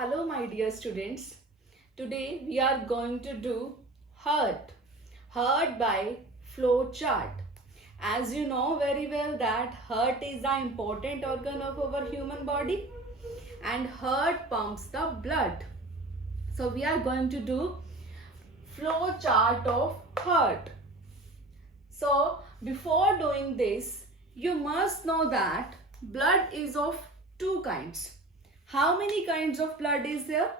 Hello, my dear students. Today we are going to do heart by flow chart. As you know very well that heart is the important organ of our human body and heart pumps the blood. So we are going to do flow chart of heart. So before doing this, you must know that blood is of two kinds. How many kinds of blood is there?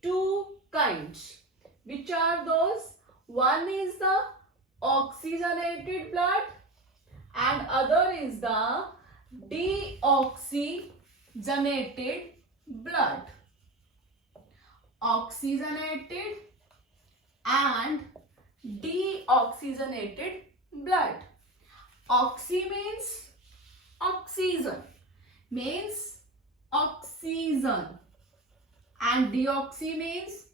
Two kinds. Which are those? One is the oxygenated blood and other is the deoxygenated blood. Oxygenated and deoxygenated blood. Oxy means oxygen, and deoxy means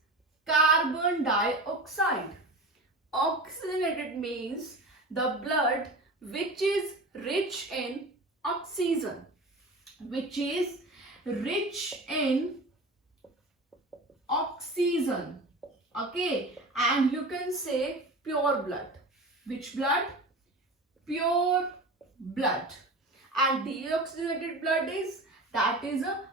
carbon dioxide. Oxygenated means the blood which is rich in oxygen, okay, and you can say pure blood. Which blood? Pure blood. And deoxygenated blood is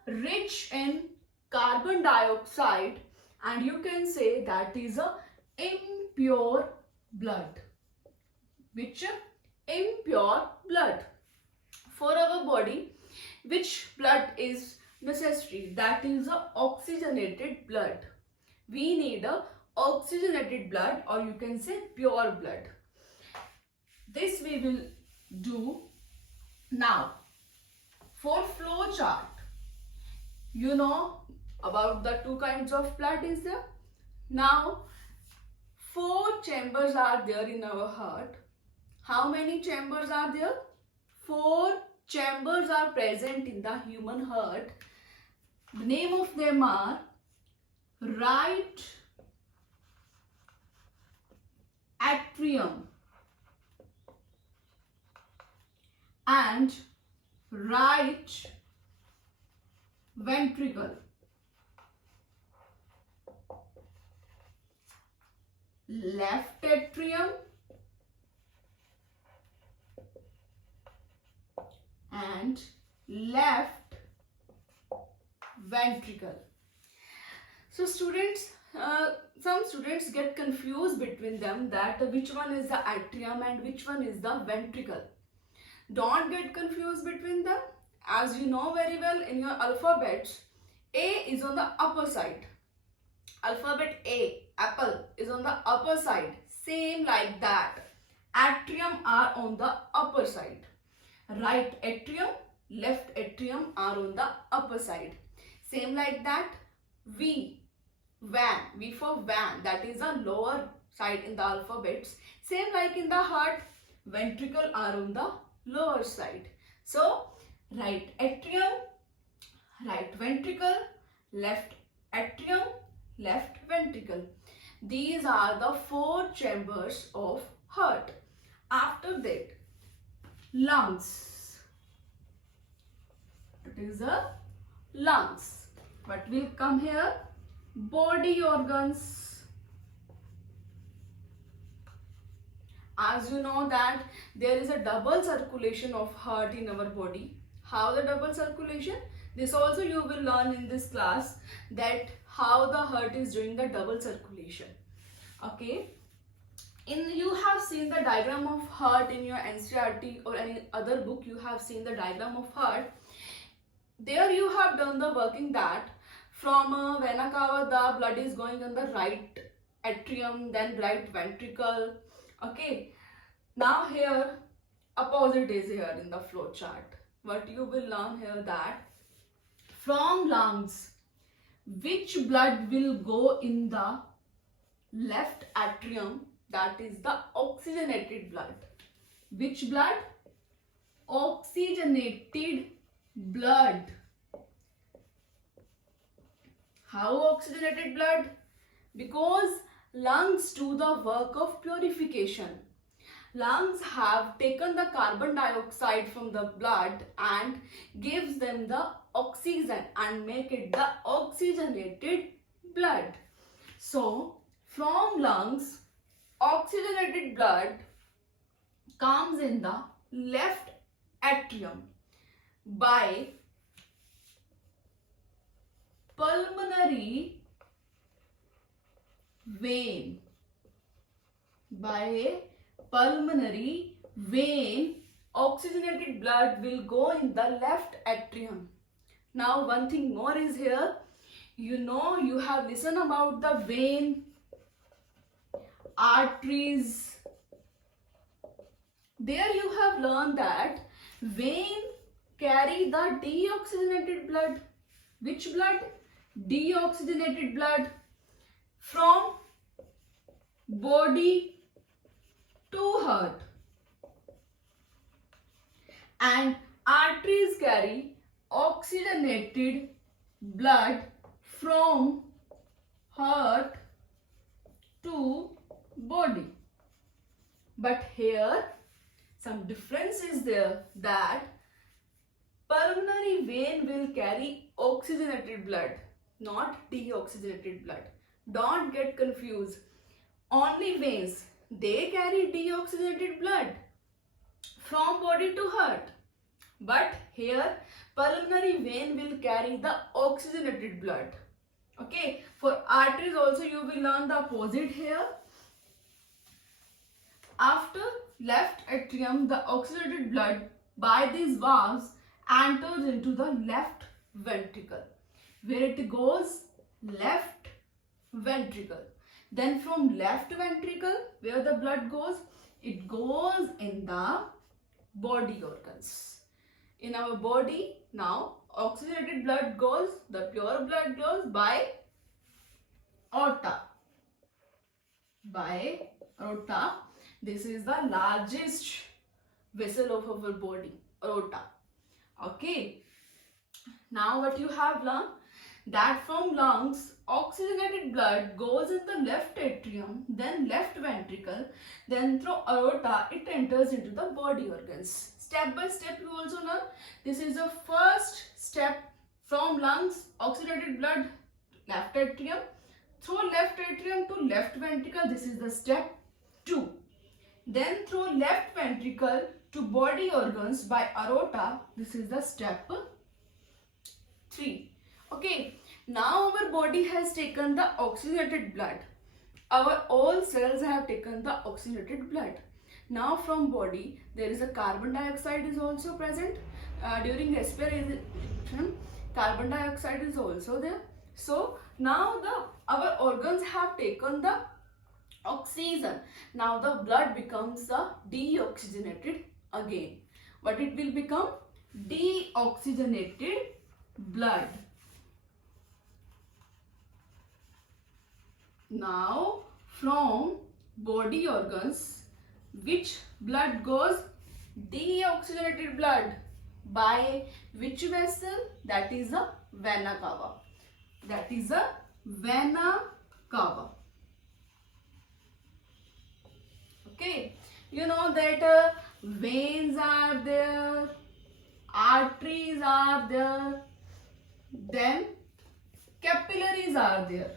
rich in carbon dioxide, and you can say that is a impure blood. Which? Impure blood. For our body, which blood is necessary? That is a oxygenated blood. We need a oxygenated blood, or you can say pure blood. This we will do now. For flow chart, you know about the two kinds of blood is there. Now 4 chambers are there in our heart. How many chambers are there? 4 chambers are present in the human heart. The name of them are right atrium and right ventricle. Left atrium and left ventricle. So students, some students get confused between them, that which one is the atrium and which one is the ventricle. Don't get confused between them. As you know very well, in your alphabets, A is on the upper side. Alphabet A, apple, is on the upper side. Same like that. Atrium are on the upper side. Right atrium, left atrium are on the upper side. Same like that. V for van, that is the lower side in the alphabets. Same like in the heart, ventricle are on the lower side. So right atrium, right ventricle, left atrium, left ventricle. These are the 4 chambers of heart. After that, lungs. It is the lungs. What will come here? Body organs. As you know that there is a double circulation of heart in our body. How the double circulation? This also you will learn in this class, that how the heart is doing the double circulation. Okay. You have seen the diagram of heart in your NCERT or any other book. You have seen the diagram of heart. There you have done the working that from vena cava the blood is going on the right atrium, then right ventricle. Okay. Now here opposite is here in the flow chart. What you will learn here, that from lungs, which blood will go in the left atrium? That is the oxygenated blood. Which blood? Oxygenated blood. How oxygenated blood? Because lungs do the work of purification. Lungs have taken the carbon dioxide from the blood and gives them the oxygen and make it the oxygenated blood. So from lungs, oxygenated blood comes in the left atrium by pulmonary vein. By a pulmonary vein, oxygenated blood will go in the left atrium. Now one thing more is here. You have listened about the vein, arteries. There you have learned that vein carry the deoxygenated blood. Which blood? Deoxygenated blood from body to heart. And arteries carry oxygenated blood from heart to body. But here some difference is there, that pulmonary vein will carry oxygenated blood, not deoxygenated blood. Don't get confused. Only veins, they carry deoxygenated blood from body to heart. But here pulmonary vein will carry the oxygenated blood. Okay, for arteries also you will learn the opposite here. After left atrium, the oxygenated blood by these valves enters into the left ventricle, where it goes left ventricle. Then from left ventricle, where the blood goes, it goes in the body organs. In our body, now oxygenated blood goes, the pure blood goes by aorta. By aorta. This is the largest vessel of our body, aorta. Okay. Now what you have learned, that from lungs, oxygenated blood goes in the left atrium, then left ventricle, then through aorta it enters into the body organs. Step by step you also learn. This is the first step, from lungs, oxygenated blood, left atrium, through left atrium to left ventricle. This is the step 2. Then through left ventricle to body organs by aorta. This is the step 3. Okay, now our body has taken the oxygenated blood. Our all cells have taken the oxygenated blood. Now from body, there is a carbon dioxide is also present. During respiration, carbon dioxide is also there. So now our organs have taken the oxygen. Now the blood becomes the deoxygenated again. But it will become deoxygenated blood. Now from body organs, which blood goes? Deoxygenated blood by which vessel? That is a vena cava. That is a vena cava. Okay, you know that veins are there, arteries are there, then capillaries are there.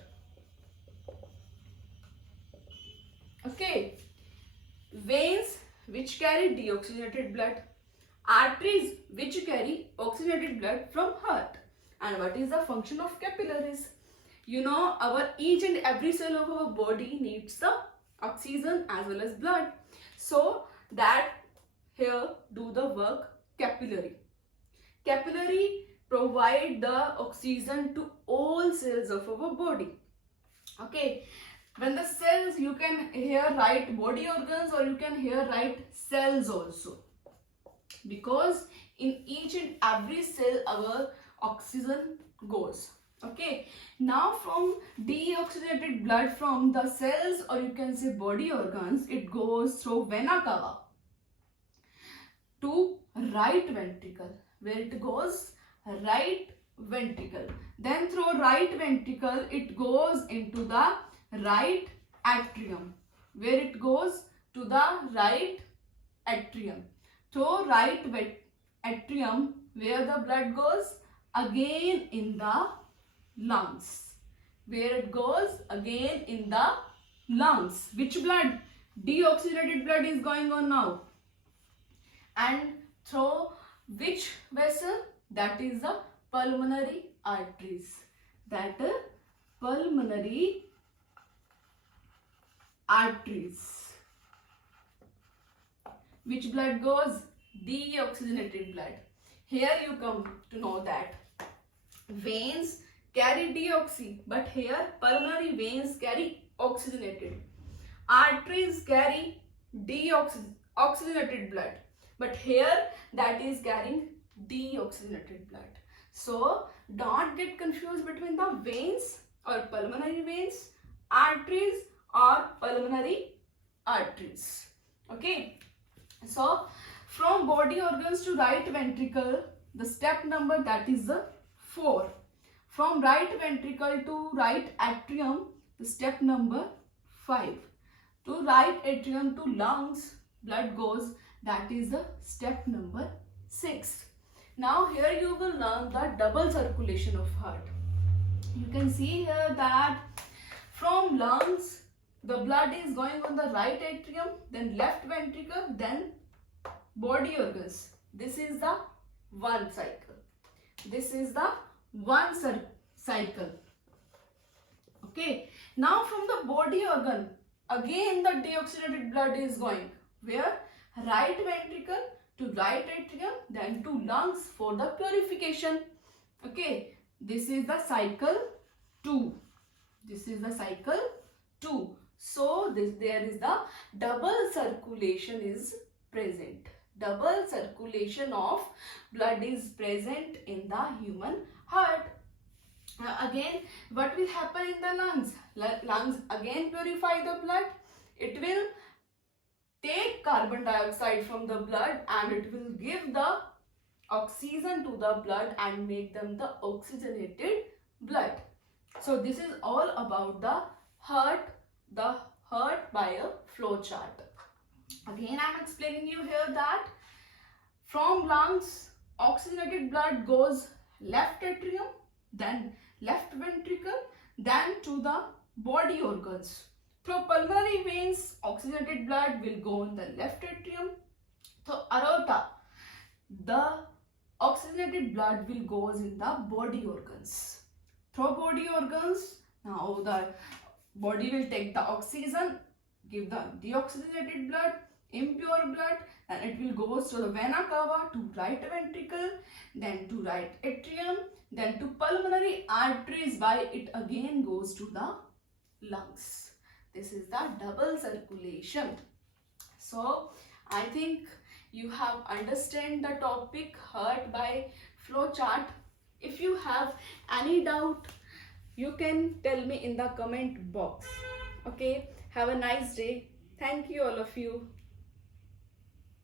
Okay, veins which carry deoxygenated blood, arteries which carry oxygenated blood from heart. And what is the function of capillaries? You know, our each and every cell of our body needs the oxygen as well as blood. So that here do the work capillary. Capillary provide the oxygen to all cells of our body. Okay. When the cells, you can here write body organs or you can here write cells also. Because in each and every cell our oxygen goes. Okay. Now from deoxygenated blood from the cells or you can say body organs, it goes through vena cava to right ventricle, where it goes right ventricle. Then through right ventricle it goes into the right atrium, where it goes to the right atrium. So right atrium, where the blood goes, again in the lungs. Where it goes, again in the lungs. Which blood? Deoxygenated blood is going on now. And through which vessel? That is the pulmonary arteries. That pulmonary arteries. Which blood goes? Deoxygenated blood. Here you come to know that veins carry deoxy, but here pulmonary veins carry oxygenated. Arteries carry oxygenated blood, but here that is carrying deoxygenated blood. So don't get confused between the veins or pulmonary veins, arteries or pulmonary arteries. Okay. So from body organs to right ventricle, the step number, that is the 4. From right ventricle to right atrium, the step number 5. To right atrium to lungs, blood goes, that is the step number 6. Now here you will learn the double circulation of heart. You can see here that from lungs, the blood is going on the right atrium, then left ventricle, then body organs. This is the one cycle. This is the one cycle. Okay. Now from the body organ, again the deoxygenated blood is going. Where? Right ventricle to right atrium, then to lungs for the purification. Okay. This is the cycle 2. This is the cycle 2. So there is the double circulation is present. Double circulation of blood is present in the human heart. Again, what will happen in the lungs? Lungs again purify the blood. It will take carbon dioxide from the blood and it will give the oxygen to the blood and make them the oxygenated blood. So this is all about the heart by a flow chart. Again, I am explaining you here that from lungs, oxygenated blood goes left atrium, then left ventricle, then to the body organs. Through pulmonary veins, oxygenated blood will go in the left atrium. Through aorta, the oxygenated blood will go in the body organs. Through body organs, now the body will take the oxygen, give the deoxygenated blood, impure blood, and it will go to the vena cava to right ventricle, then to right atrium, then to pulmonary arteries, by it again goes to the lungs. This is the double circulation. So I think you have understand the topic heart by flow chart. If you have any doubt, you can tell me in the comment box. Okay, have a nice day. Thank you all of you.